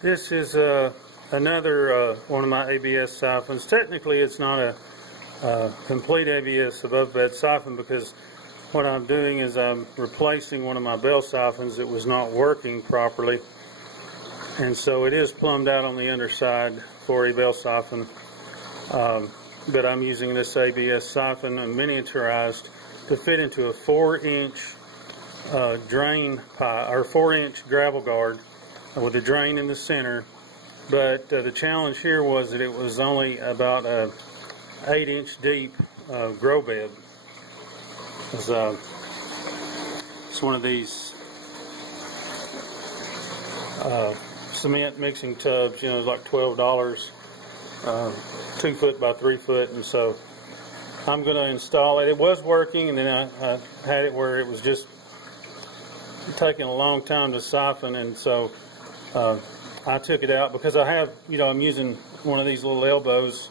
This is another one of my ABS siphons. Technically, it's not a complete ABS above bed siphon, because what I'm doing is I'm replacing one of my bell siphons that was not working properly, and so it is plumbed out on the underside for a bell siphon. But I'm using this ABS siphon and miniaturized to fit into a 4-inch drain pipe, or 4-inch gravel guard with a drain in the center. But the challenge here was that it was only about a 8-inch deep grow bed. It's one of these cement mixing tubs, you know, like $12, 2 foot by 3 foot, and so I'm going to install it. It was working, and then I had it where it was just taking a long time to siphon, and so I took it out because I have, you know, I'm using one of these little elbows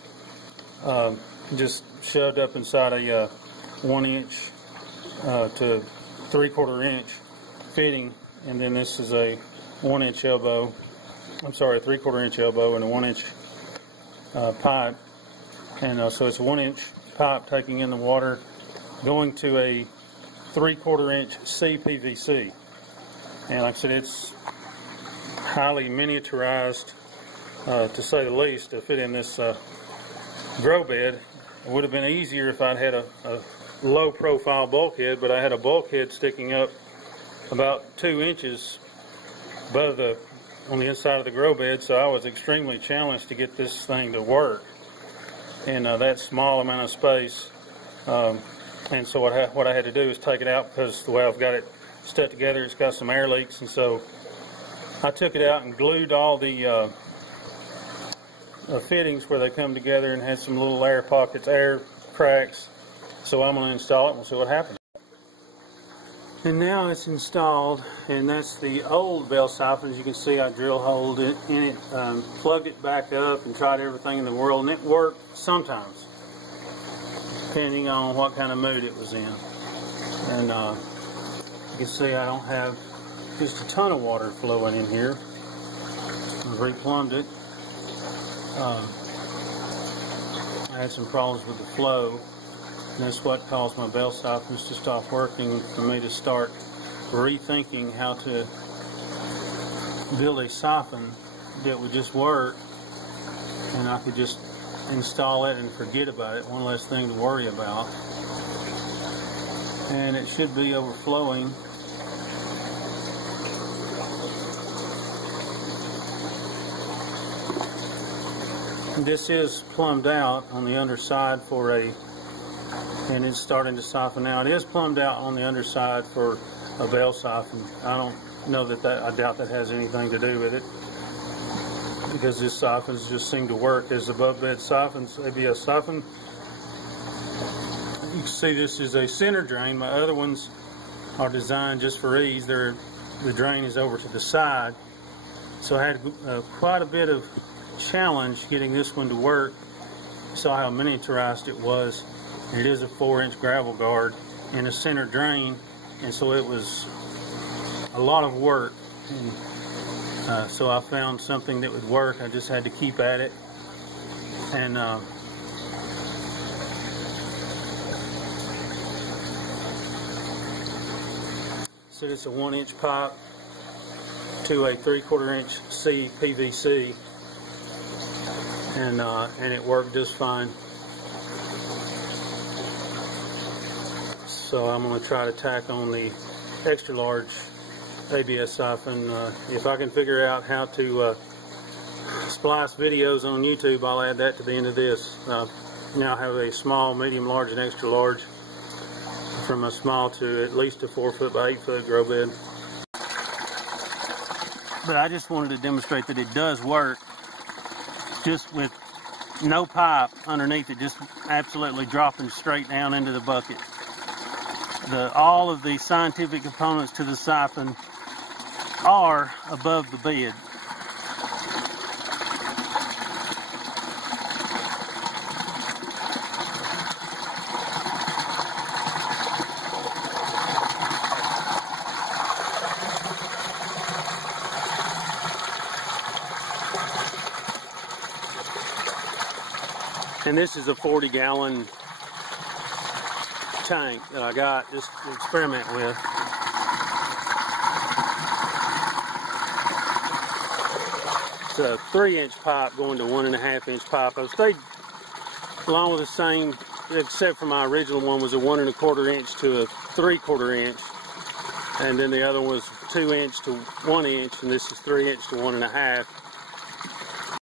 just shoved up inside a 1-inch to 3/4 inch fitting, and then this is a 1-inch elbow. I'm sorry, a 3/4 inch elbow and a 1-inch pipe, and so it's a 1-inch pipe taking in the water, going to a 3/4 inch CPVC, and like I said, it's highly miniaturized, to say the least, to fit in this grow bed. It would have been easier if I'd had a low profile bulkhead, but I had a bulkhead sticking up about 2 inches above on the inside of the grow bed, so I was extremely challenged to get this thing to work in that small amount of space. And so what I had to do is take it out, because the way I've got it stuck together, it's got some air leaks, and so I took it out and glued all the fittings where they come together, and had some little air pockets, air cracks. So I'm going to install it, and we'll see what happens. And now it's installed, and that's the old bell siphon. As you can see, I drill holed it in it, plugged it back up, and tried everything in the world, and it worked sometimes, depending on what kind of mood it was in. And you can see I don't have just a ton of water flowing in here. I've replumbed it. I had some problems with the flow, and that's what caused my bell siphons to stop working, for me to start rethinking how to build a siphon that would just work, and I could just install it and forget about it, one less thing to worry about. And it should be overflowing. This is plumbed out on the underside and it's starting to siphon now. It is plumbed out on the underside for a bell siphon. I don't know I doubt that has anything to do with it, because this siphons just seem to work as above bed siphons, ABS siphon. You can see this is a center drain. My other ones are designed just for ease. The drain is over to the side, so I had quite a bit of challenge getting this one to work. You saw how miniaturized it was. It is a 4-inch gravel guard and a center drain, and so it was a lot of work. And so I found something that would work. I just had to keep at it, and so it's a 1-inch pipe to a 3/4 inch CPVC, and it worked just fine. So I'm going to try to tack on the extra large ABS siphon. If I can figure out how to splice videos on YouTube, I'll add that to the end of this. Now I have a small, medium, large, and extra large, from a small to at least a 4 foot by 8 foot grow bed. But I just wanted to demonstrate that it does work, just with no pipe underneath it, just absolutely dropping straight down into the bucket. All of the scientific components to the siphon are above the bed. And this is a 40-gallon tank that I got just to experiment with. It's a 3-inch pipe going to 1.5-inch pipe. I've stayed along with the same, except for my original one was a 1 1/4 inch to a 3/4 inch, and then the other was 2 inch to 1 inch, and this is 3 inch to 1.5.